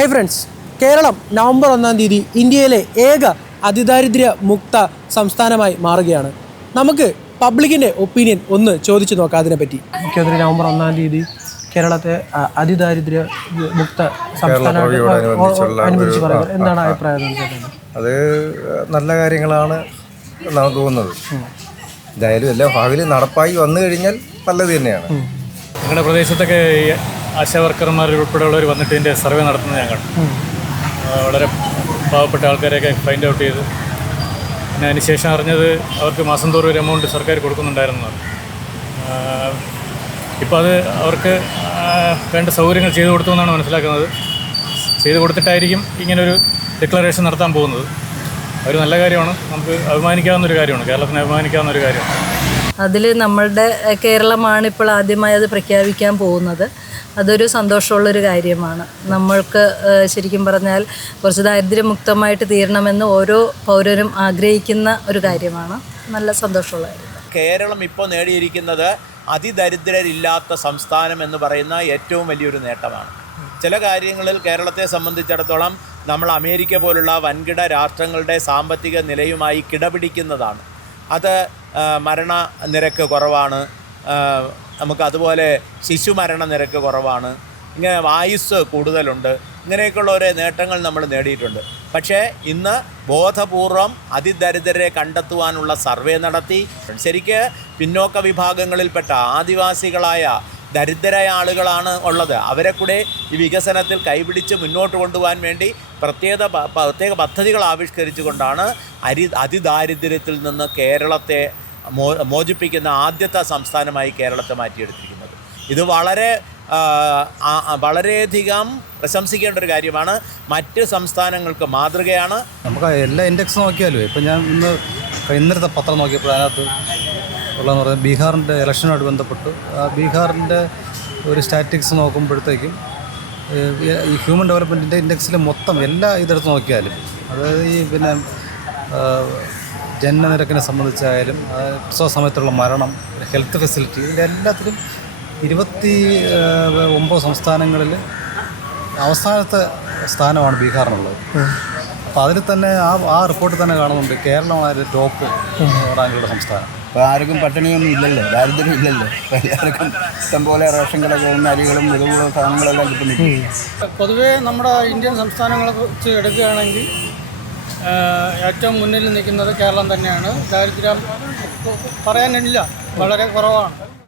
ഹേ friends, Keralam November 1-ാം തീയതി ഇന്ത്യയിലെ ഏക അതിദാരിദ്ര്യ മുക്ത സംസ്ഥാനമായി മാറുകയാണ്. നമുക്ക് പബ്ലിക്കിൻ്റെ ഒപ്പീനിയൻ ഒന്ന് ചോദിച്ചു നോക്കാം അതിനെപ്പറ്റി. മുഖ്യമന്ത്രി നവംബർ 1-ാം തീയതി കേരളത്തെ അതിദാരിദ്ര്യ മുക്ത സംസ്ഥാനമായിട്ട് പറയുന്നത് എന്താണ് അഭിപ്രായം? അത് നല്ല കാര്യങ്ങളാണ് എന്നാണ് തോന്നുന്നത്. എന്തായാലും എല്ലാം ഭാവിയിൽ നടപ്പായി വന്നു കഴിഞ്ഞാൽ നല്ലത് തന്നെയാണ്. ഞങ്ങളുടെ പ്രദേശത്തൊക്കെ ഈ ആശാവർക്കർമാർ ഉൾപ്പെടെയുള്ളവർ വന്നിട്ട് ഇതിൻ്റെ സർവേ നടത്തുന്നത് ഞാൻ കണ്ടു. വളരെ പാവപ്പെട്ട ആൾക്കാരെയൊക്കെ ഫൈൻഡ് ഔട്ട് ചെയ്ത് പിന്നെ അതിനുശേഷം അറിഞ്ഞത് അവർക്ക് മാസം തോറും ഒരു എമൗണ്ട് സർക്കാർ കൊടുക്കുന്നുണ്ടായിരുന്നതാണ്. ഇപ്പോൾ അത് അവർക്ക് വേണ്ട സൗകര്യങ്ങൾ ചെയ്തു കൊടുത്തു എന്നാണ് മനസ്സിലാക്കുന്നത്. ചെയ്തു കൊടുത്തിട്ടായിരിക്കും ഇങ്ങനൊരു ഡിക്ലറേഷൻ നടത്താൻ പോകുന്നത്. ഒരു നല്ല കാര്യമാണ്, നമുക്ക് അഭിമാനിക്കാവുന്നൊരു കാര്യമാണ്, കേരളത്തിന് അഭിമാനിക്കാവുന്നൊരു കാര്യമാണ്. അതിൽ നമ്മളുടെ കേരളമാണ് ഇപ്പോൾ ആദ്യമായി അത് പ്രഖ്യാപിക്കാൻ പോകുന്നത്. അതൊരു സന്തോഷമുള്ളൊരു കാര്യമാണ്. നമ്മൾക്ക് ശരിക്കും പറഞ്ഞാൽ കുറച്ച് ദാരിദ്ര്യമുക്തമായിട്ട് തീരണമെന്ന് ഓരോ പൗരനും ആഗ്രഹിക്കുന്ന ഒരു കാര്യമാണ്. നല്ല സന്തോഷമുള്ള കാര്യം. കേരളം ഇപ്പോൾ നേടിയിരിക്കുന്നത് അതിദരിദ്രരില്ലാത്ത സംസ്ഥാനം എന്ന് പറയുന്ന ഏറ്റവും വലിയൊരു നേട്ടമാണ്. ചില കാര്യങ്ങളിൽ കേരളത്തെ സംബന്ധിച്ചിടത്തോളം നമ്മൾ അമേരിക്ക പോലുള്ള വൻകിട രാഷ്ട്രങ്ങളുടെ സാമ്പത്തിക നിലയുമായി കിടപിടിക്കുന്നതാണ്. അത് മരണ നിരക്ക് കുറവാണ്, നമുക്കതുപോലെ ശിശുമരണ നിരക്ക് കുറവാണ്, ഇങ്ങനെ ആയുസ് കൂടുതലുണ്ട്, ഇങ്ങനെയൊക്കെയുള്ള ഓരോ നേട്ടങ്ങൾ നമ്മൾ നേടിയിട്ടുണ്ട്. പക്ഷേ ഇന്ന് ബോധപൂർവം അതിദരിദ്രരെ കണ്ടെത്തുവാനുള്ള സർവേ നടത്തി ശരിക്ക് പിന്നോക്ക വിഭാഗങ്ങളിൽപ്പെട്ട ആദിവാസികളായ ദരിദ്രരായ ആളുകളാണ് ഉള്ളത്. അവരെ കൂടെ ഈ വികസനത്തിൽ കൈപിടിച്ച് മുന്നോട്ട് കൊണ്ടുപോകാൻ വേണ്ടി പ്രത്യേക പദ്ധതികൾ ആവിഷ്കരിച്ചുകൊണ്ടാണ് അതിദാരിദ്ര്യത്തിൽ നിന്ന് കേരളത്തെ മോചിപ്പിക്കുന്ന ആദ്യത്തെ സംസ്ഥാനമായി കേരളത്തെ മാറ്റിയെടുത്തിരിക്കുന്നത്. ഇത് വളരെയധികം പ്രശംസിക്കേണ്ട ഒരു കാര്യമാണ്. മറ്റ് സംസ്ഥാനങ്ങൾക്ക് മാതൃകയാണ്. നമുക്ക് എല്ലാ ഇൻഡെക്സ് നോക്കിയാലും ഇപ്പം ഞാൻ ഇന്നലത്തെ പത്രം നോക്കിയപ്പോൾ അതിനകത്ത് ഉള്ളതെന്ന് പറഞ്ഞാൽ ബീഹാറിൻ്റെ ഇലക്ഷനുമായിട്ട് ബന്ധപ്പെട്ട് ബീഹാറിൻ്റെ ഒരു സ്റ്റാറ്റിക്സ് നോക്കുമ്പോഴത്തേക്കും ഈ ഹ്യൂമൻ ഡെവലപ്മെൻറ്റിൻ്റെ ഇൻഡെക്സിൽ മൊത്തം എല്ലാ ഇതെടുത്ത് നോക്കിയാലും, അതായത് ഈ പിന്നെ ജനനനിരക്കിനെ സംബന്ധിച്ചായാലും പ്രസവ സമയത്തുള്ള മരണം, ഹെൽത്ത് ഫെസിലിറ്റി, ഇതിൻ്റെ എല്ലാത്തിലും 29 സംസ്ഥാനങ്ങളിൽ അവസാനത്തെ സ്ഥാനമാണ് ബീഹാറിനുള്ളത്. അപ്പോൾ അതിൽ തന്നെ ആ റിപ്പോർട്ടിൽ തന്നെ കാണുന്നുണ്ട് കേരളമാണ് ടോപ്പ് റാങ്കുള്ള സംസ്ഥാനം. ഇപ്പോൾ ആർക്കും പട്ടിണിയൊന്നും ഇല്ലല്ലോ, ദാരിദ്ര്യം ഇല്ലല്ലോ. എല്ലാവർക്കും ഇഷ്ടംപോലെ റേഷൻ കടകളും അരികളും ഇതുപോലുള്ള സാധനങ്ങളെല്ലാം കിട്ടുന്നില്ല. പൊതുവേ നമ്മുടെ ഇന്ത്യൻ സംസ്ഥാനങ്ങളെ കുറിച്ച് എടുക്കുകയാണെങ്കിൽ ഏറ്റവും മുന്നിൽ നിൽക്കുന്നത് കേരളം തന്നെയാണ്. ദാരിദ്ര്യം പറയാനില്ല, വളരെ കുറവാണ്.